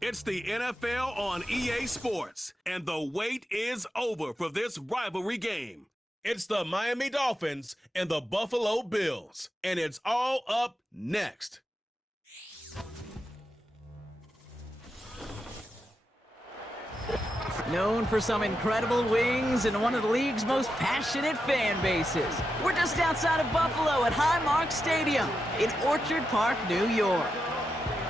It's the NFL on EA Sports, and the wait is over for this rivalry game. It's the Miami Dolphins and the Buffalo Bills, and it's all up next. Known for some incredible wings and one of the league's most passionate fan bases. We're just outside of Buffalo at Highmark Stadium in Orchard Park, New York.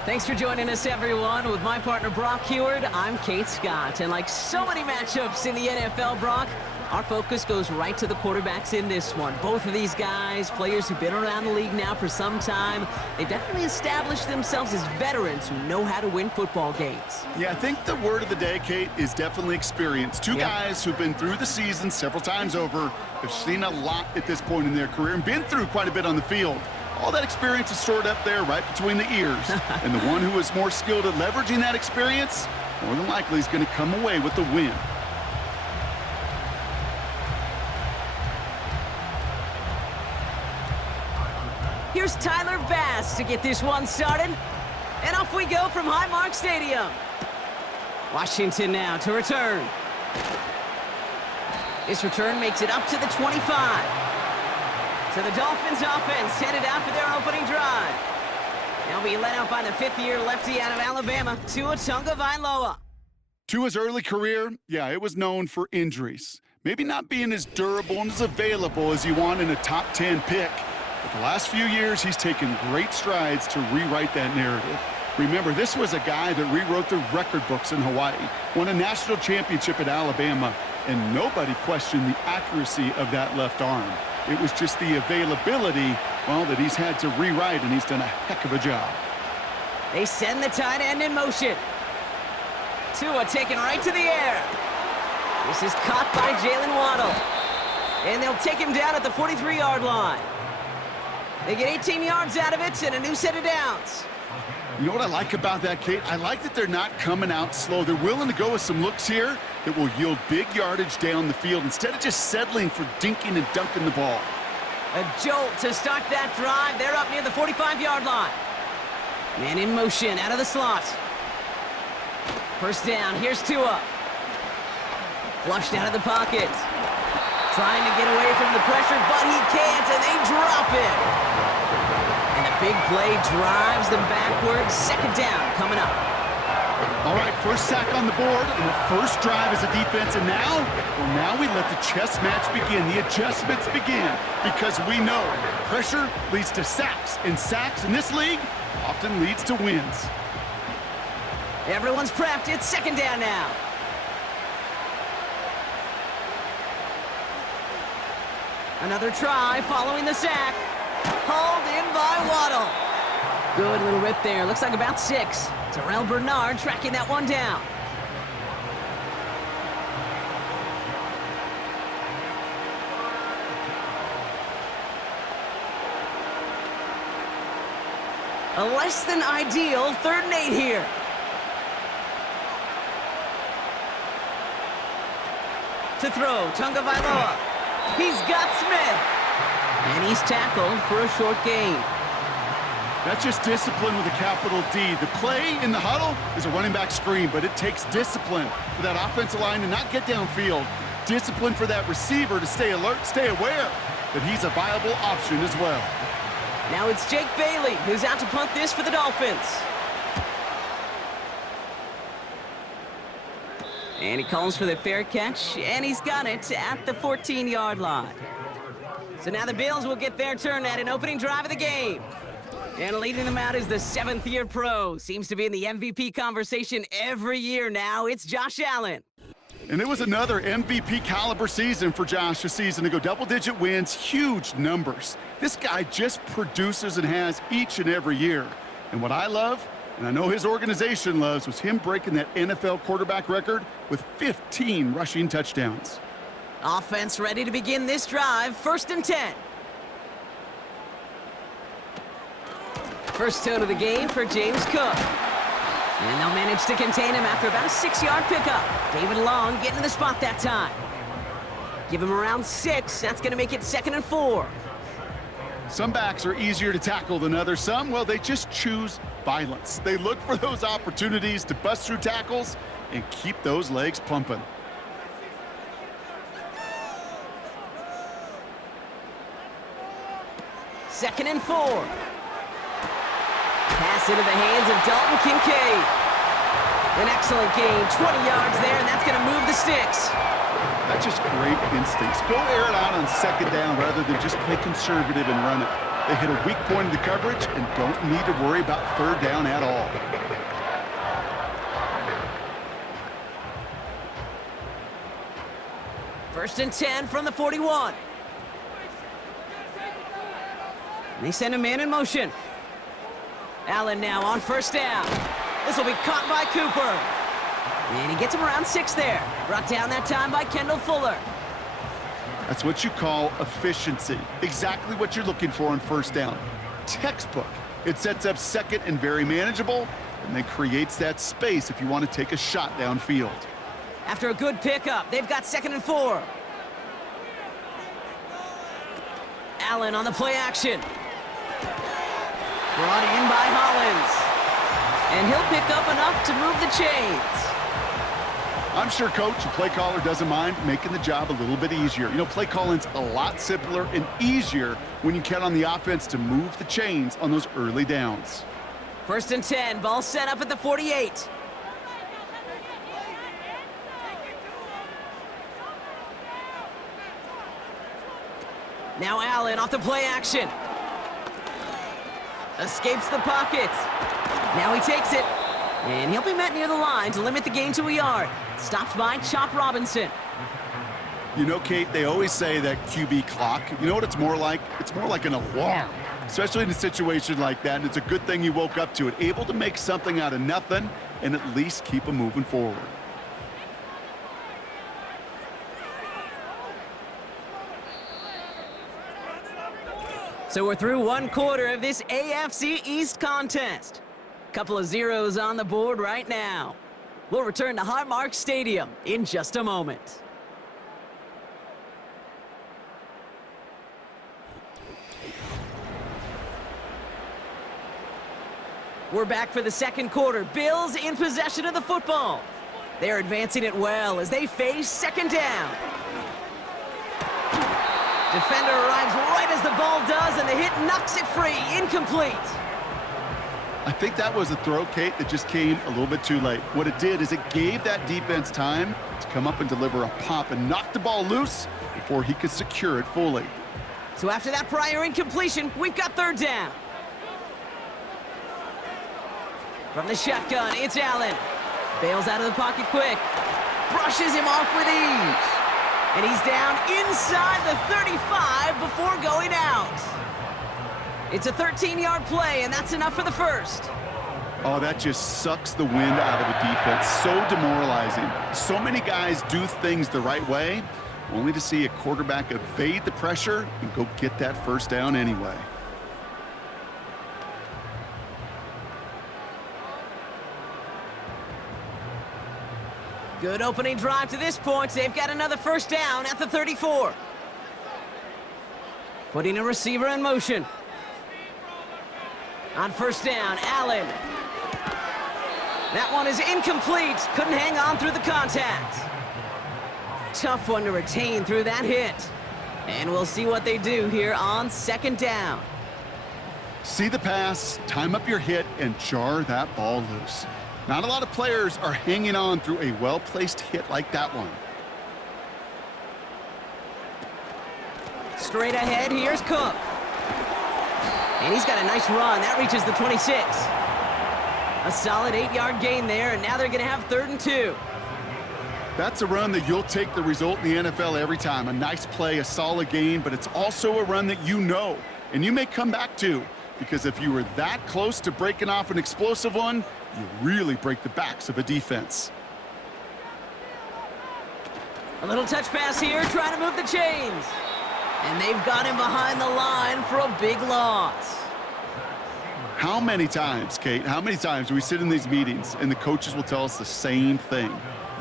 Thanks for joining us, everyone. With my partner, Brock Heward, I'm Kate Scott. And like so many matchups in the NFL, Brock, our focus goes right to the quarterbacks in this one. Both of these guys, players who've been around the league now for some time, they've definitely established themselves as veterans who know how to win football games. Yeah, I think the word of the day, Kate, is definitely experience. Two guys who've been through the season several times over, have seen a lot at this point in their career, and been through quite a bit on the field. All that experience is stored up there right between the ears. And the one who is more skilled at leveraging that experience, more than likely is going to come away with the win. Here's Tyler Bass to get this one started. And off we go from Highmark Stadium. Washington now to return. This return makes it up to the 25. So the Dolphins offense headed out for their opening drive. They'll be led out by the fifth-year lefty out of Alabama, Tua Tagovailoa. Tua's early career, yeah, it was known for injuries. Maybe not being as durable and as available as you want in a top 10 pick. But the last few years, he's taken great strides to rewrite that narrative. Remember, this was a guy that rewrote the record books in Hawaii, won a national championship at Alabama, and nobody questioned the accuracy of that left arm. It was just the availability, well, that he's had to rewrite, and he's done a heck of a job. They send the tight end in motion. Tua taken right to the air. This is caught by Jalen Waddle. And they'll take him down at the 43-yard line. They get 18 yards out of it and a new set of downs. You know what I like about that, Kate? I like that they're not coming out slow. They're willing to go with some looks here that will yield big yardage down the field instead of just settling for dinking and dunking the ball. A jolt to start that drive. They're up near the 45-yard line. Man in motion out of the slot. First down. Here's Tua. Flushed out of the pocket. Trying to get away from the pressure, but he can't, and they drop it. And the big play drives them backwards. Second down coming up. All right, first sack on the board, and the first drive as a defense, and now we let the chess match begin, the adjustments begin, because we know pressure leads to sacks, and sacks in this league often leads to wins. Everyone's prepped. It's second down now. Another try following the sack. Hauled in by Waddle. Good little rip there. Looks like about 6. Terrell Bernard tracking that one down. A less than ideal 3rd and 8 here. To throw, Tagovailoa. He's got Smith. And he's tackled for a short gain. That's just discipline with a capital D. The play in the huddle is a running back screen, but it takes discipline for that offensive line to not get downfield. Discipline for that receiver to stay alert, stay aware that he's a viable option as well. Now it's Jake Bailey who's out to punt this for the Dolphins. And he calls for the fair catch, and he's got it at the 14-yard line. So now the Bills will get their turn at an opening drive of the game. And leading them out is the 7th-year pro. Seems to be in the MVP conversation every year now. It's Josh Allen. And it was another MVP caliber season for Josh a season ago. Double-digit wins, huge numbers. This guy just produces and has each and every year. And what I love, and I know his organization loves, was him breaking that NFL quarterback record with 15 rushing touchdowns. Offense ready to begin this drive. 1st and 10. First tone of the game for James Cook. And they'll manage to contain him after about a 6-yard pickup. David Long getting to the spot that time. Give him around 6. That's going to make it 2nd and 4. Some backs are easier to tackle than others. Some, well, they just choose violence. They look for those opportunities to bust through tackles and keep those legs pumping. Second and 4. Pass into the hands of Dalton Kincaid. An excellent gain, 20 yards there, and that's going to move the sticks. That's just great instincts. Go air it out on second down rather than just play conservative and run it. They hit a weak point in the coverage and don't need to worry about third down at all. First and 10 from the 41. They send a man in motion. Allen now on first down. This will be caught by Cooper. And he gets him around 6 there. Brought down that time by Kendall Fuller. That's what you call efficiency. Exactly what you're looking for on first down. Textbook. It sets up second and very manageable, and then creates that space if you want to take a shot downfield. After a good pickup, they've got second and 4. Allen on the play action. Brought in by Hollins. And he'll pick up enough to move the chains. I'm sure coach and play caller doesn't mind making the job a little bit easier. You know, play calling's a lot simpler and easier when you count on the offense to move the chains on those early downs. First and 10, ball set up at the 48. Now Allen off the play action. Escapes the pocket. Now he takes it. And he'll be met near the line to limit the gain to a yard. Stopped by Chop Robinson. You know, Kate, they always say that QB clock, you know what it's more like? It's more like an alarm, especially in a situation like that. And it's a good thing you woke up to it, able to make something out of nothing and at least keep them moving forward. So we're through one quarter of this AFC East contest. Couple of zeros on the board right now. We'll return to Highmark Stadium in just a moment. We're back for the second quarter. Bills in possession of the football. They're advancing it well as they face second down. Defender arrives right as the ball does, and the hit knocks it free. Incomplete. I think that was a throw, Kate, that just came a little bit too late. What it did is it gave that defense time to come up and deliver a pop and knock the ball loose before he could secure it fully. So after that prior incompletion, we've got third down. From the shotgun, it's Allen. Bails out of the pocket quick. Brushes him off with ease. And he's down inside the 35 before going out. It's a 13-yard play, and that's enough for the first. Oh, that just sucks the wind out of the defense. So demoralizing. So many guys do things the right way, only to see a quarterback evade the pressure and go get that first down anyway. Good opening drive to this point. They've got another first down at the 34. Putting a receiver in motion. On first down, Allen. That one is incomplete. Couldn't hang on through the contact. Tough one to retain through that hit. And we'll see what they do here on second down. See the pass, time up your hit, and jar that ball loose. Not a lot of players are hanging on through a well-placed hit like that one. Straight ahead, here's Cook. And he's got a nice run. That reaches the 26. A solid 8-yard gain there, and now they're going to have 3rd and 2. That's a run that you'll take the result in the NFL every time. A nice play, a solid gain, but it's also a run that you know, and you may come back to, because if you were that close to breaking off an explosive one, you really break the backs of a defense. A little touch pass here, trying to move the chains. And they've got him behind the line for a big loss. How many times, Kate, how many times do we sit in these meetings and the coaches will tell us the same thing?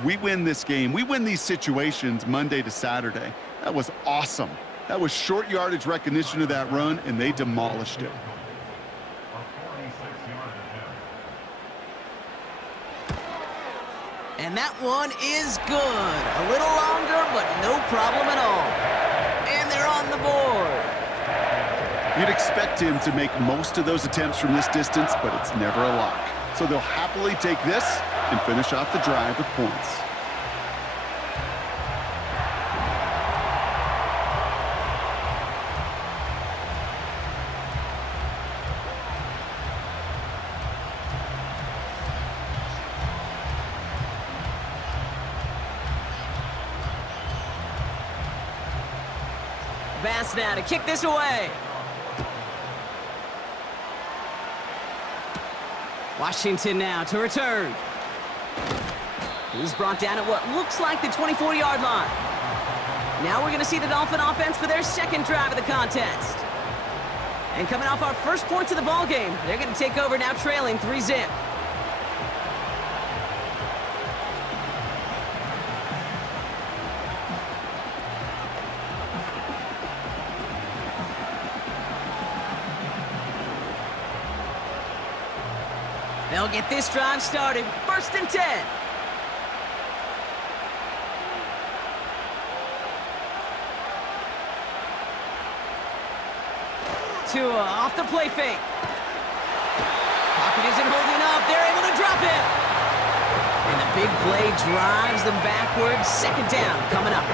We win this game. We win these situations Monday to Saturday. That was awesome. That was short yardage recognition of that run, and they demolished it. And that one is good. A little longer, but no problem at all. And they're on the board. You'd expect him to make most of those attempts from this distance, but it's never a lock. So they'll happily take this and finish off the drive with points. Pass now to kick this away. Washington now to return. He's brought down at what looks like the 24-yard line. Now we're going to see the Dolphin offense for their second drive of the contest. And coming off our first points of the ball game, they're going to take over now trailing 3-zip. They'll get this drive started. 1st and 10. Tua off the play fake. Pocket isn't holding up. They're able to drop it. And the big play drives them backwards. 2nd down coming up.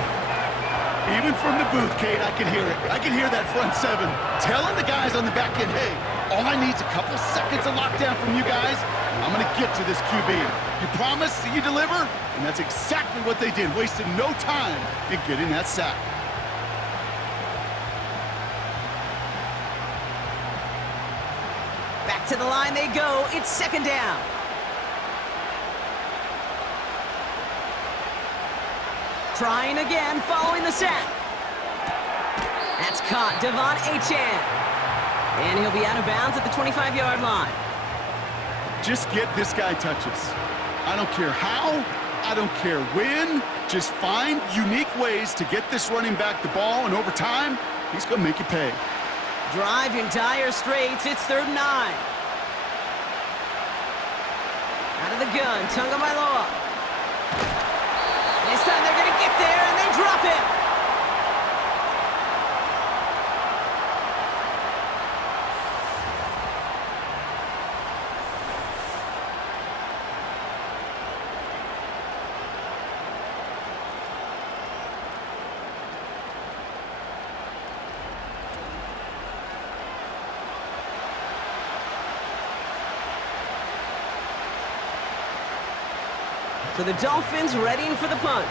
Even from the booth, Kate, I can hear it. I can hear that front seven telling the guys on the back end, hey, all I need is a couple seconds of lockdown from you guys, and I'm going to get to this QB. You promise that you deliver? And that's exactly what they did, wasted no time in getting that sack. Back to the line they go. It's 2nd down. Trying again, following the sack. That's caught. Devon Achane. And he'll be out of bounds at the 25-yard line. Just get this guy touches. I don't care how, I don't care when. Just find unique ways to get this running back the ball, and over time, he's going to make you pay. Drive in dire straits. It's 3rd and 9. Out of the gun, Tagovailoa. This time they're going to get there, and they drop it. So the Dolphins readying for the punt.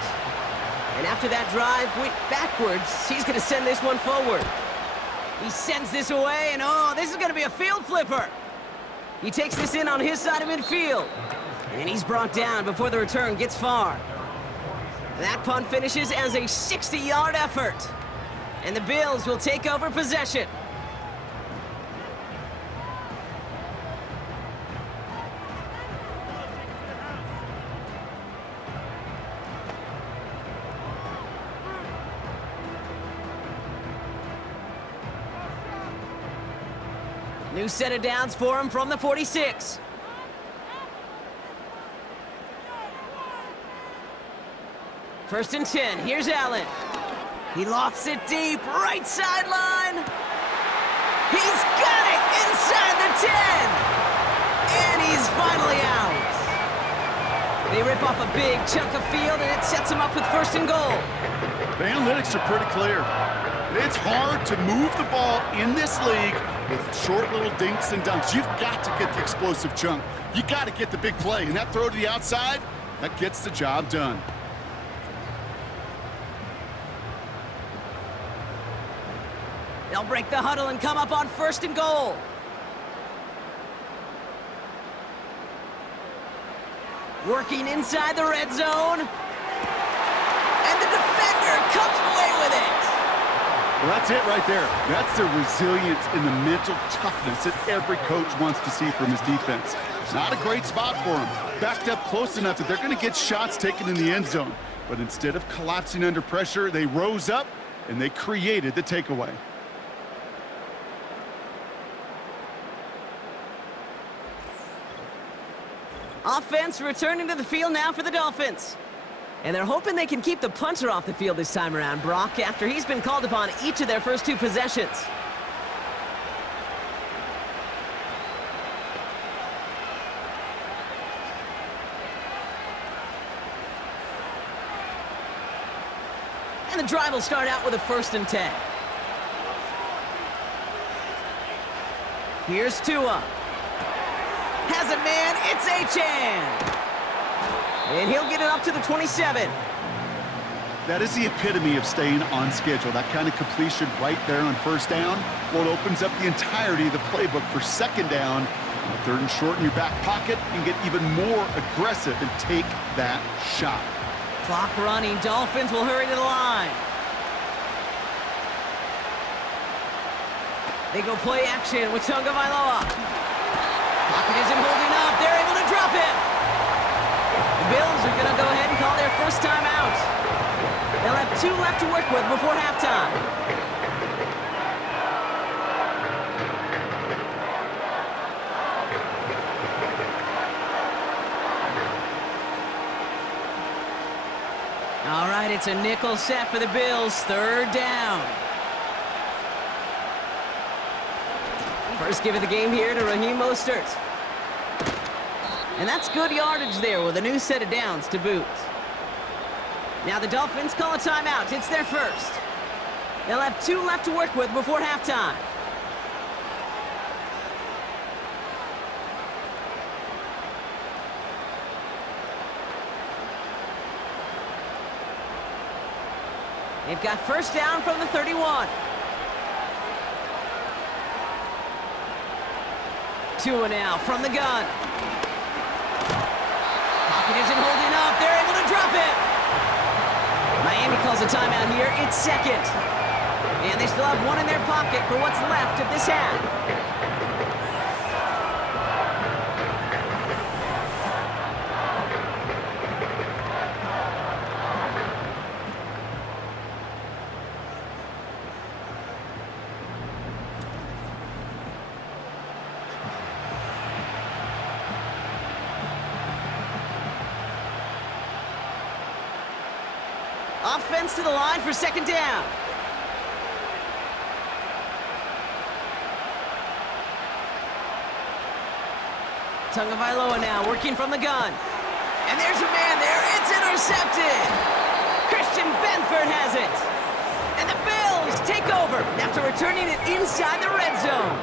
And after that drive went backwards, he's going to send this one forward. He sends this away, and oh, this is going to be a field flipper. He takes this in on his side of midfield. And he's brought down before the return gets far. That punt finishes as a 60-yard effort. And the Bills will take over possession. New set of downs for him from the 46. First and 10. Here's Allen. He lofts it deep. Right sideline. He's got it inside the 10. And he's finally out. They rip off a big chunk of field, and it sets him up with 1st and goal. The analytics are pretty clear. It's hard to move the ball in this league with short little dinks and dunks. You've got to get the explosive chunk. You got to get the big play. And that throw to the outside, that gets the job done. They'll break the huddle and come up on 1st and goal. Working inside the red zone. And the defender comes away with it. Well, that's it right there. That's the resilience and the mental toughness that every coach wants to see from his defense. Not a great spot for him. Backed up close enough that they're going to get shots taken in the end zone. But instead of collapsing under pressure, they rose up and they created the takeaway. Offense returning to the field now for the Dolphins. And they're hoping they can keep the punter off the field this time around, Brock, after he's been called upon each of their first 2 possessions. And the drive will start out with a 1st and 10. Here's Tua. Has a man, it's Achane. And he'll get it up to the 27. That is the epitome of staying on schedule. That kind of completion right there on 1st down. Well, it opens up the entirety of the playbook for 2nd down. On 3rd and short in your back pocket, you can get even more aggressive and take that shot. Clock running. Dolphins will hurry to the line. They go play action with Tagovailoa. Pocket isn't holding up. They're able to drop it. The Bills are going to go ahead and call their first time out. They'll have 2 left to work with before halftime. All right, it's a nickel set for the Bills. 3rd down. First give of the game here to Raheem Mostert. And that's good yardage there with a new set of downs to boot. Now the Dolphins call a timeout. It's their first. They'll have 2 left to work with before halftime. They've got 1st down from the 31. Tua now from the gun. Pocket isn't holding up. They're able to drop it. Miami calls a timeout here. It's 2nd. And they still have 1 in their pocket for what's left of this half. Offense to the line for 2nd down. Tagovailoa now working from the gun. And there's a man there. It's intercepted. Christian Benford has it. And the Bills take over after returning it inside the red zone.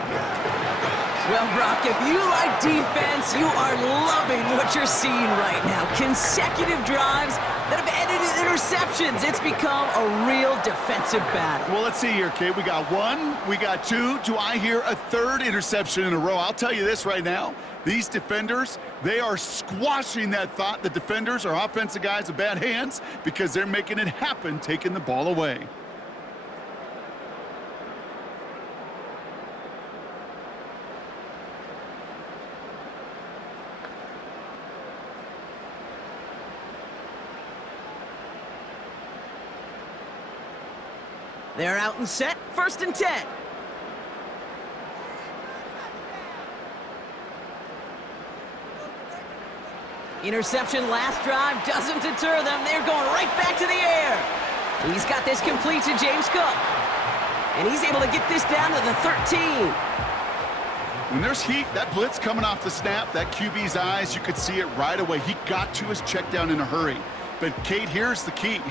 Well, Brock, if you like defense, you are loving what you're seeing right now. Consecutive drives that have ended in interceptions. It's become a real defensive battle. Well, let's see here, kid. We got 1, we got 2. Do I hear a 3rd interception in a row? I'll tell you this right now. These defenders, they are squashing that thought. The defenders are offensive guys with bad hands because they're making it happen, taking the ball away. They're out and set. 1st and 10. Interception last drive doesn't deter them. They're going right back to the air. He's got this complete to James Cook. And he's able to get this down to the 13. When there's heat, that blitz coming off the snap, that QB's eyes, you could see it right away. He got to his check down in a hurry. But, Kate, here's the key.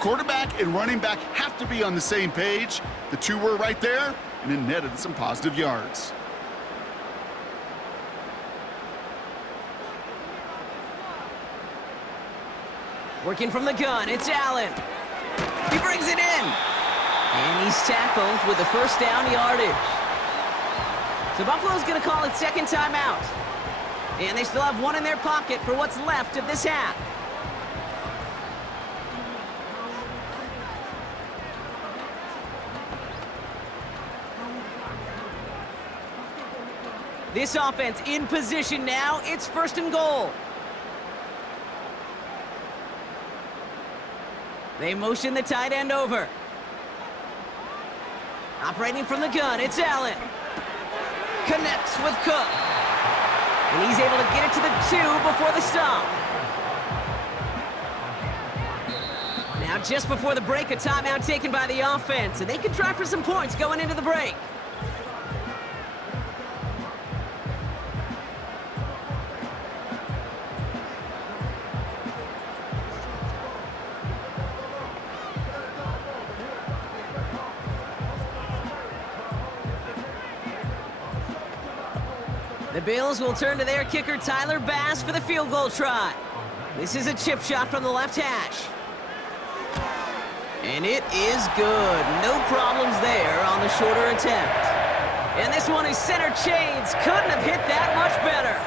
Quarterback and running back have to be on the same page. The 2 were right there, and it netted some positive yards. Working from the gun, it's Allen. He brings it in. And he's tackled with the 1st down yardage. So Buffalo's going to call it 2nd timeout. And they still have 1 in their pocket for what's left of this half. This offense in position now. It's 1st and goal. They motion the tight end over. Operating from the gun, it's Allen. Connects with Cook. And he's able to get it to the 2 before the stop. Now just before the break, a timeout taken by the offense, and they can try for some points going into the break. The Bills will turn to their kicker, Tyler Bass, for the field goal try. This is a chip shot from the left hash. And it is good. No problems there on the shorter attempt. And this one is center chains. Couldn't have hit that much better.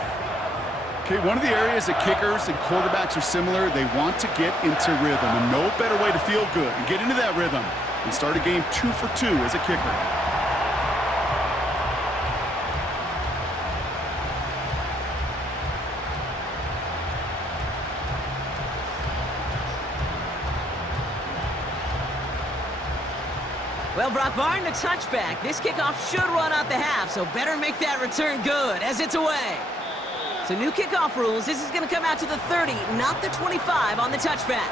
Okay, one of the areas that kickers and quarterbacks are similar, they want to get into rhythm. And no better way to feel good and get into that rhythm and start a game 2 for 2 as a kicker. Well, Brock, barring the touchback, this kickoff should run out the half, so better make that return good as it's away. So new kickoff rules, this is going to come out to the 30, not the 25 on the touchback.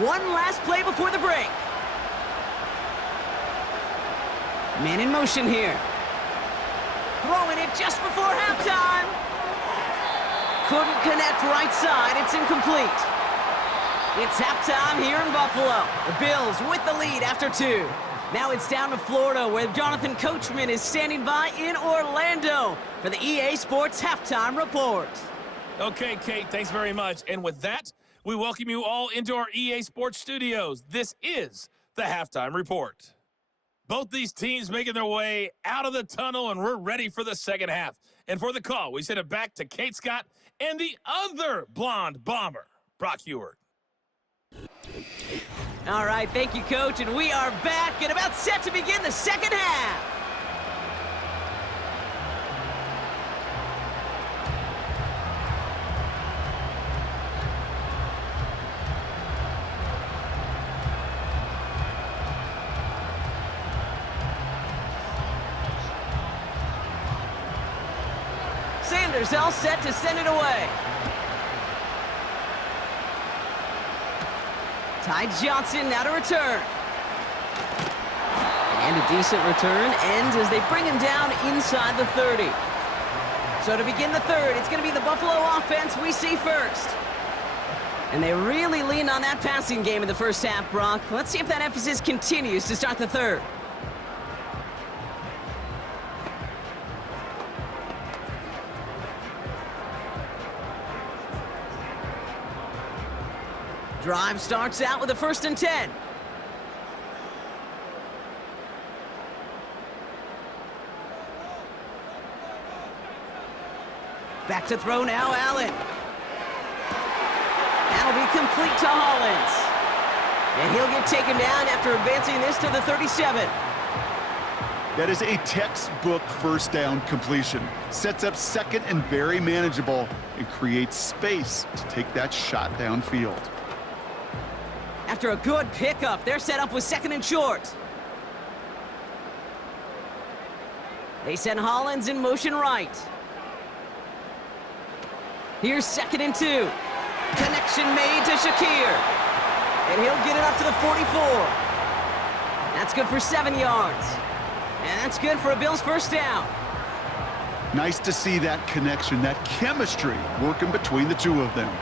One last play before the break. Man in motion here. Throwing it just before halftime. Couldn't connect right side. It's incomplete. It's halftime here in Buffalo. The Bills with the lead after 2. Now it's down to Florida, where Jonathan Coachman is standing by in Orlando for the EA Sports Halftime Report. Okay, Kate, thanks very much. And with that, we welcome you all into our EA Sports studios. This is the Halftime Report. Both these teams making their way out of the tunnel, and we're ready for the second half. And for the call, we send it back to Kate Scott and the other blonde bomber, Brock Heward. All right, thank you, Coach, and we are back and about set to begin the second half. Sanders all set to send it away. Ty Johnson now to return. And a decent return ends as they bring him down inside the 30. So to begin the third, it's going to be the Buffalo offense we see first. And they really leaned on that passing game in the first half, Brock. Let's see if that emphasis continues to start the third. Drive starts out with a 1st and 10. Back to throw now, Allen. That'll be complete to Hollins. And he'll get taken down after advancing this to the 37. That is a textbook first down completion. Sets up second and very manageable and creates space to take that shot downfield. After a good pickup, they're set up with 2nd and short. They send Hollins in motion right. Here's 2nd and 2. Connection made to Shakir. And he'll get it up to the 44. That's good for 7 yards. And that's good for a Bills first down. Nice to see that connection, that chemistry working between the two of them.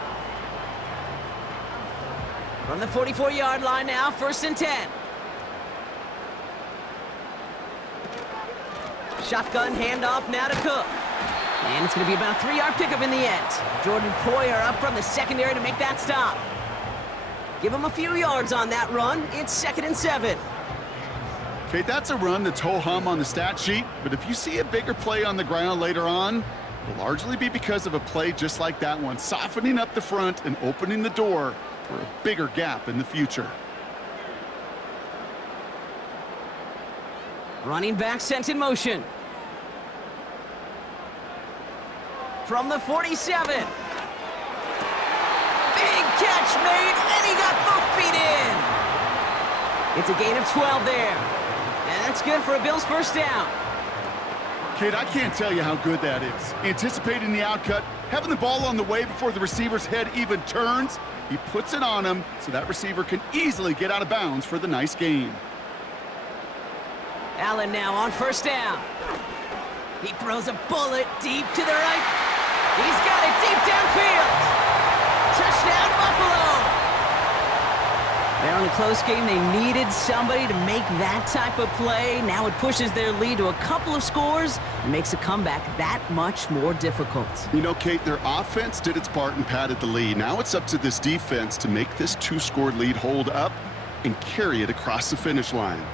From the 44-yard line now, 1st and 10. Shotgun handoff now to Cook. And it's going to be about a 3-yard pickup in the end. Jordan Poyer up from the secondary to make that stop. Give him a few yards on that run. It's 2nd and 7. Okay, that's a run that's ho-hum on the stat sheet, but if you see a bigger play on the ground later on, it'll largely be because of a play just like that one, softening up the front and opening the door for a bigger gap in the future. Running back sent in motion. from the 47. Big catch made, and he got both feet in. It's a gain of 12 there. And that's good for a Bills first down. Kid, I can't tell you how good that is. Anticipating the outcut, having the ball on the way before the receiver's head even turns, he puts it on him so that receiver can easily get out of bounds for the nice gain. Allen now on first down. He throws a bullet deep to the right. He's got it deep downfield. Touchdown, Buffalo. They're on a close game. They needed somebody to make that type of play. Now it pushes their lead to a couple of scores and makes a comeback that much more difficult. You know, Kate, their offense did its part and padded the lead. Now it's up to this defense to make this two-score lead hold up and carry it across the finish line.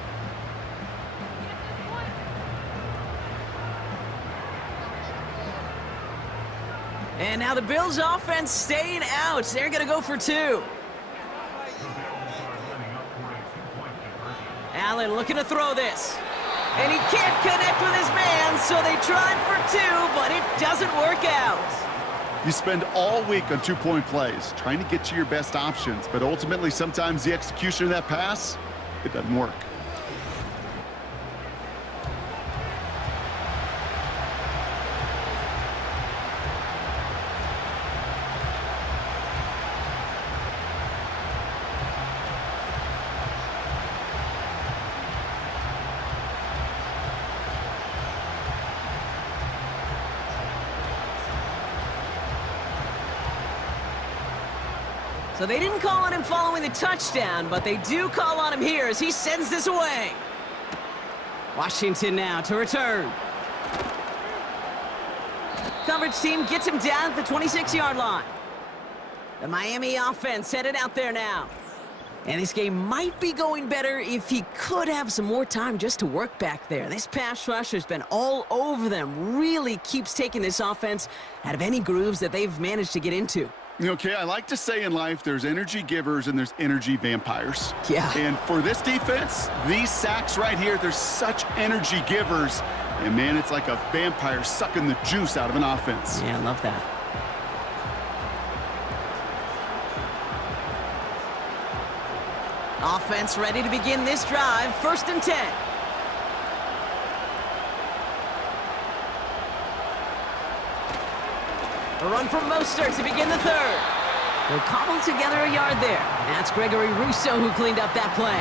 And now the Bills offense staying out. They're going to go for two. Allen looking to throw this. And he can't connect with his man, so they tried for two, but it doesn't work out. You spend all week on two-point plays, trying to get to your best options, but ultimately sometimes the execution of that pass, it doesn't work. So they didn't call on him following the touchdown, but they do call on him here as he sends this away. Washington now to return. Coverage team gets him down at the 26-yard line. The Miami offense headed out there now. And this game might be going better if he could have some more time just to work back there. This pass rush has been all over them. Really keeps taking this offense out of any grooves that they've managed to get into. Okay, I like to say in life there's energy givers and there's energy vampires. Yeah. And for this defense, these sacks right here, they're such energy givers. And man, it's like a vampire sucking the juice out of an offense. Yeah, I love that. Offense ready to begin this drive. 1st and 10. A run from Mostert to begin the third. They'll cobble together a yard there. That's Gregory Rousseau who cleaned up that play.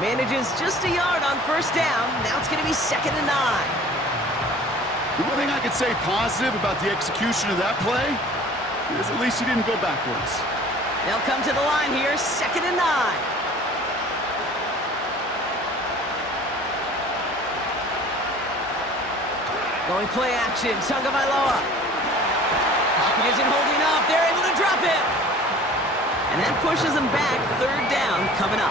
Manages just a yard on 1st down. Now it's going to be 2nd and 9. The one thing I could say positive about the execution of that play is at least he didn't go backwards. They'll come to the line here, 2nd and 9. Going play action, Tagovailoa. Pocket isn't holding up. They're able to drop it. And that pushes them back. 3rd down coming up.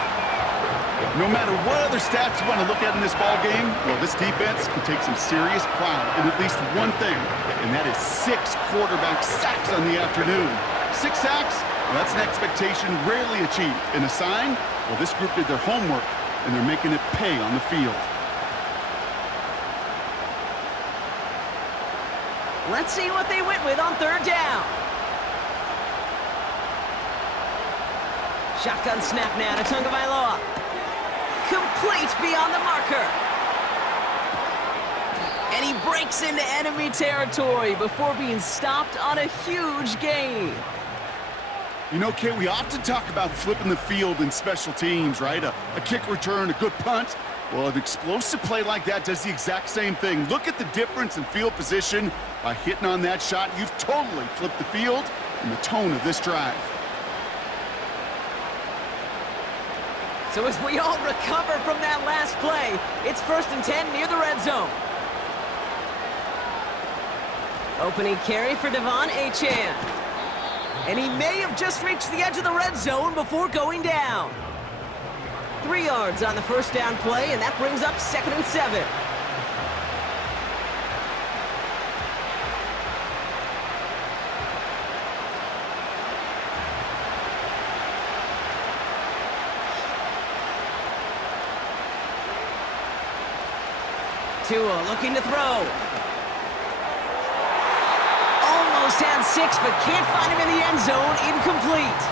No matter what other stats you want to look at in this ball game, well, this defense can take some serious pride in at least one thing, and that is 6 quarterback sacks on the afternoon. 6 sacks, well, that's an expectation rarely achieved. And a sign, well, this group did their homework, and they're making it pay on the field. Let's see what they went with on 3rd down. Shotgun snap now to Tagovailoa. Complete beyond the marker. And he breaks into enemy territory before being stopped on a huge gain. You know, Kate, we often talk about flipping the field in special teams, right? A kick return, a good punt. Well, an explosive play like that does the exact same thing. Look at the difference in field position. By hitting on that shot, you've totally flipped the field and the tone of this drive. So as we all recover from that last play, it's 1st and 10 near the red zone. Opening carry for Devon Achane. And he may have just reached the edge of the red zone before going down. 3 yards on the 1st down play, and that brings up 2nd and 7. Tua looking to throw. almost had 6, but can't find him in the end zone. Incomplete.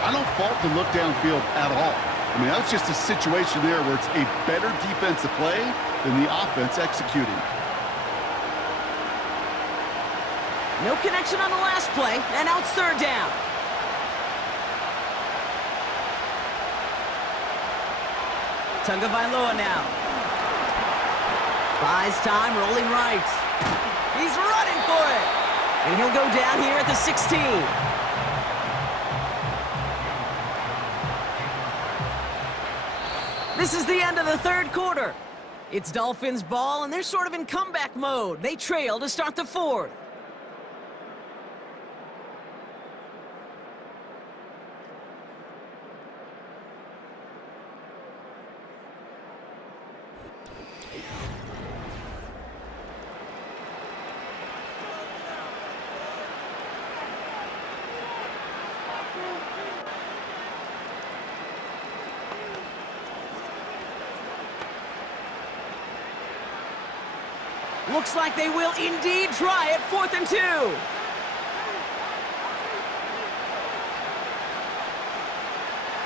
I don't fault the look downfield at all. I mean, that's just a situation there where it's a better defensive play than the offense executing. No connection on the last play, and now it's third down. Tagovailoa now. Buys time, rolling right. He's running for it. And he'll go down here at the 16. This is the end of the third quarter. It's Dolphins ball, and they're sort of in comeback mode. They trail to start the fourth. Looks like they will indeed try it, 4th and 2.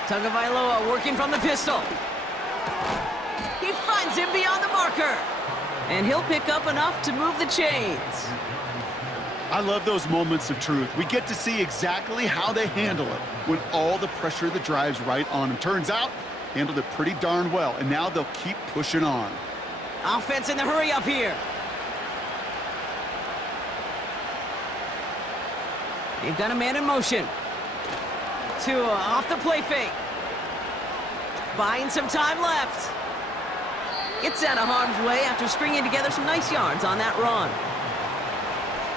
Tagovailoa working from the pistol. He finds him beyond the marker. And he'll pick up enough to move the chains. I love those moments of truth. We get to see exactly how they handle it when all the pressure of the drive's right on them. Turns out, handled it pretty darn well, and now they'll keep pushing on. Offense in the hurry up here. They've got a man in motion. Tua off the play fake. Buying some time left. Gets out of harm's way after stringing together some nice yards on that run.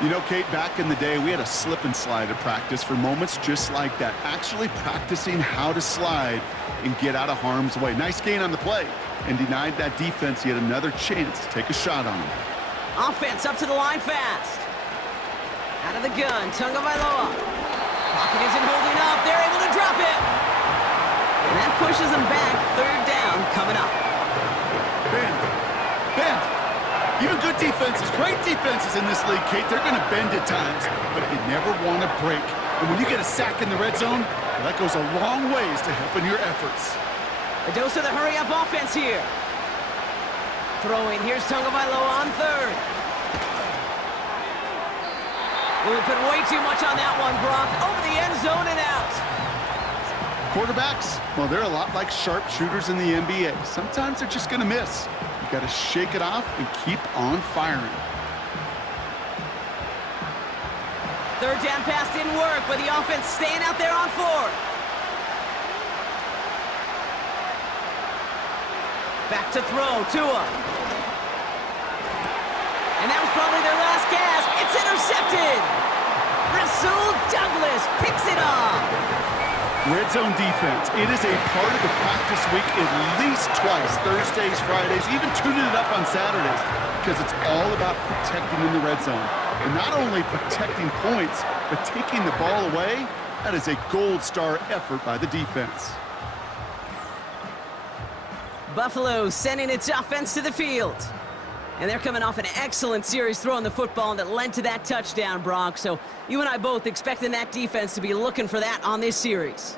You know, Kate, back in the day, we had a slip and slide at practice for moments just like that. Actually practicing how to slide and get out of harm's way. Nice gain on the play and denied that defense yet another chance to take a shot on him. Offense up to the line fast. Out of the gun, Tagovailoa. Pocket isn't holding up. They're able to drop it. And that pushes them back. Third down coming up. Bend. Even good defenses, great defenses in this league, Kate, they're going to bend at times, but you never want to break. And when you get a sack in the red zone, well, that goes a long ways to helping your efforts. A dose of the hurry-up offense here. Throwing. Here's Tagovailoa on third. Well, we put way too much on that one, Brock. Over the end zone and out. Quarterbacks, well, they're a lot like sharpshooters in the NBA. Sometimes they're just going to miss. You got to shake it off and keep on firing. Third down pass didn't work, but the offense staying out there on fourth. Back to throw, Tua. And that was probably their last gasp. It's intercepted. Rasul Douglas picks it off. Red zone defense. It is a part of the practice week at least twice, Thursdays, Fridays, even tuning it up on Saturdays, because it's all about protecting in the red zone. And not only protecting points, but taking the ball away. That is a gold star effort by the defense. Buffalo sending its offense to the field. And they're coming off an excellent series throwing the football that led to that touchdown, Brock. So you and I both expecting that defense to be looking for that on this series.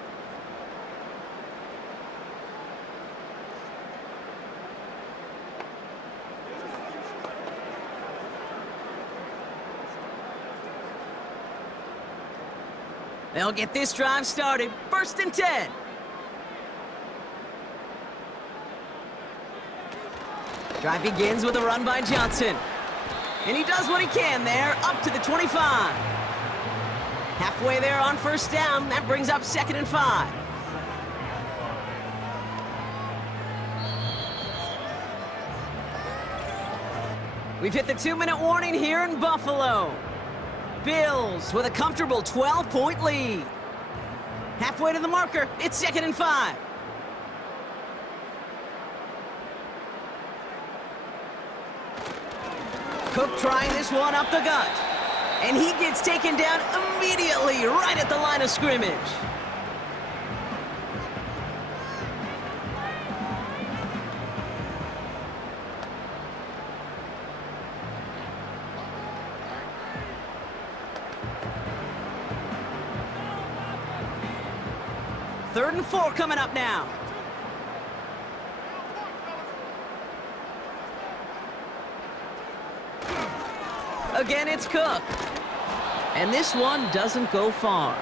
They'll get this drive started. 1st and 10. Drive begins with a run by Johnson. And he does what he can there, up to the 25. Halfway there on 1st down. That brings up 2nd and 5. We've hit the 2-minute warning here in Buffalo. Bills with a comfortable 12-point lead. Halfway to the marker, it's 2nd and 5. Cook trying this one up the gut. And he gets taken down immediately right at the line of scrimmage. 3rd and 4 coming up now. Again, it's Cook. And this one doesn't go far.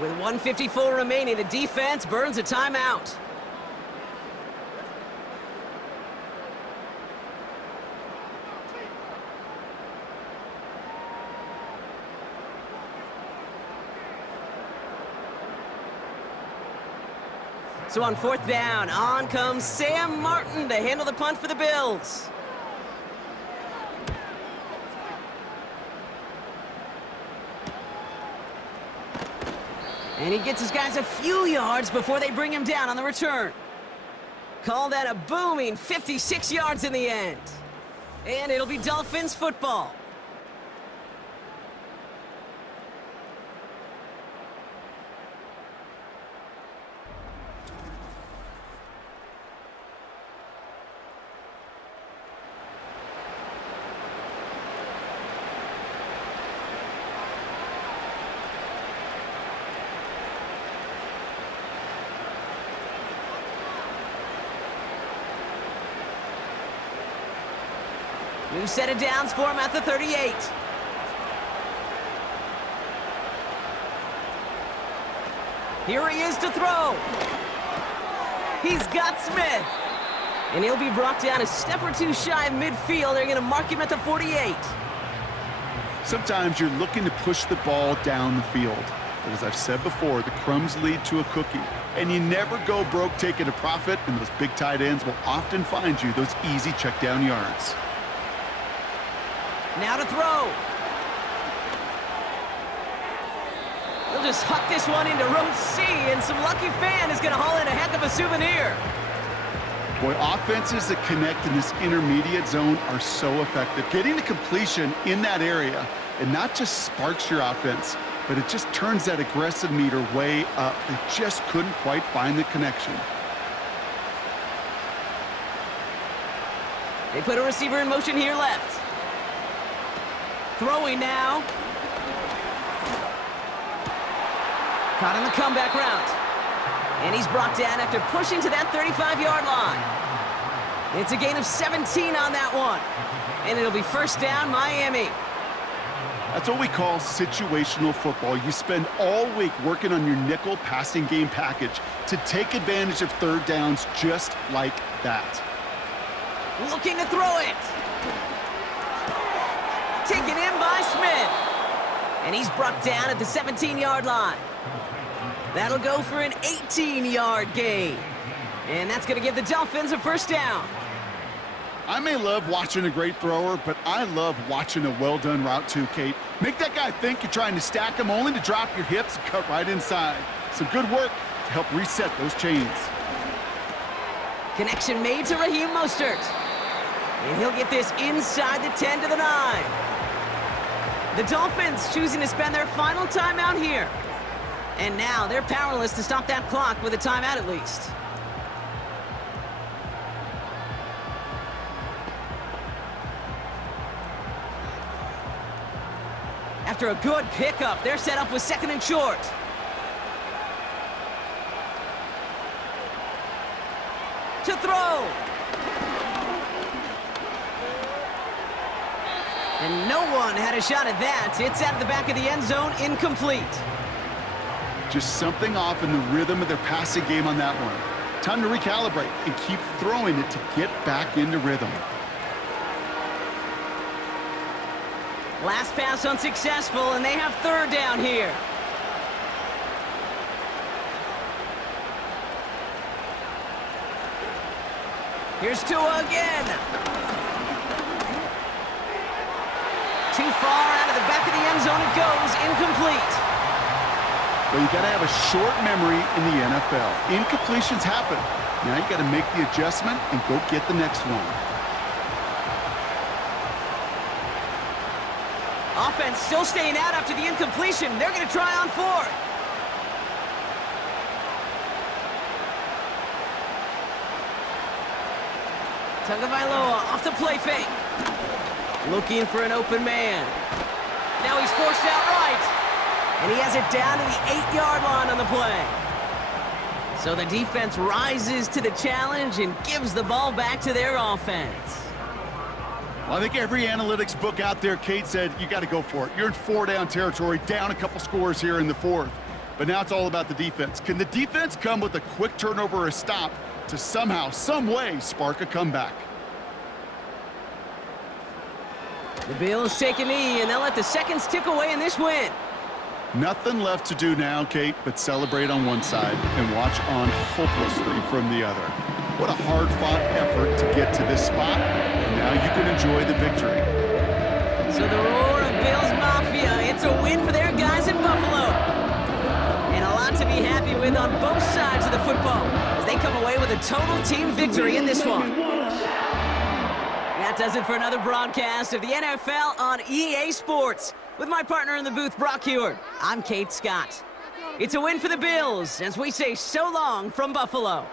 With 1:54 remaining, the defense burns a timeout. So on 4th down, on comes Sam Martin to handle the punt for the Bills. And he gets his guys a few yards before they bring him down on the return. Call that a booming 56 yards in the end. And it'll be Dolphins football. New set of downs for him at the 38. Here he is to throw. He's got Smith. And he'll be brought down a step or two shy of midfield. They're going to mark him at the 48. Sometimes you're looking to push the ball down the field. But as I've said before, the crumbs lead to a cookie. And you never go broke taking a profit, and those big tight ends will often find you those easy check down yards. Now to throw. He'll just huck this one into row C, and some lucky fan is going to haul in a heck of a souvenir. Boy, offenses that connect in this intermediate zone are so effective. Getting the completion in that area, and not just sparks your offense, but it just turns that aggressive meter way up. They just couldn't quite find the connection. They put a receiver in motion here left. Throwing now. Caught in the comeback route. And he's brought down after pushing to that 35-yard line. It's a gain of 17 on that one. And it'll be 1st down, Miami. That's what we call situational football. You spend all week working on your nickel passing game package to take advantage of 3rd downs just like that. Looking to throw it. Taken in by Smith. And he's brought down at the 17-yard line. That'll go for an 18-yard gain. And that's going to give the Dolphins a 1st down. I may love watching a great thrower, but I love watching a well-done route too, Kate. Make that guy think you're trying to stack him only to drop your hips and cut right inside. Some good work to help reset those chains. Connection made to Raheem Mostert. And he'll get this inside the 10 to the 9. The Dolphins choosing to spend their final timeout here. And now they're powerless to stop that clock with a timeout at least. After a good pickup, they're set up with 2nd and short. To throw. And no one had a shot at that. It's out of the back of the end zone, incomplete. Just something off in the rhythm of their passing game on that one. Time to recalibrate and keep throwing it to get back into rhythm. Last pass unsuccessful, and they have 3rd down here. Here's Tua again. Too far out of the back of the end zone it goes, incomplete. Well, you got to have a short memory in the NFL. Incompletions happen. Now you got to make the adjustment and go get the next one. Offense still staying out after the incompletion. They're going to try on 4th. Tagovailoa off the play fake. Looking for an open man. Now he's forced out right. And he has it down to the 8-yard line on the play. So the defense rises to the challenge and gives the ball back to their offense. Well, I think every analytics book out there, Kate, said you got to go for it. You're in 4-down territory, down a couple scores here in the fourth. But now it's all about the defense. Can the defense come with a quick turnover or a stop to somehow, some way, spark a comeback? The Bills take a knee, and they'll let the seconds tick away in this win. Nothing left to do now, Kate, but celebrate on one side and watch on hopelessly from the other. What a hard-fought effort to get to this spot, and now you can enjoy the victory. So the roar of Bills Mafia, it's a win for their guys in Buffalo. And a lot to be happy with on both sides of the football as they come away with a total team victory in this one. That does it for another broadcast of the NFL on EA Sports. With my partner in the booth, Brock Heward, I'm Kate Scott. It's a win for the Bills as we say so long from Buffalo.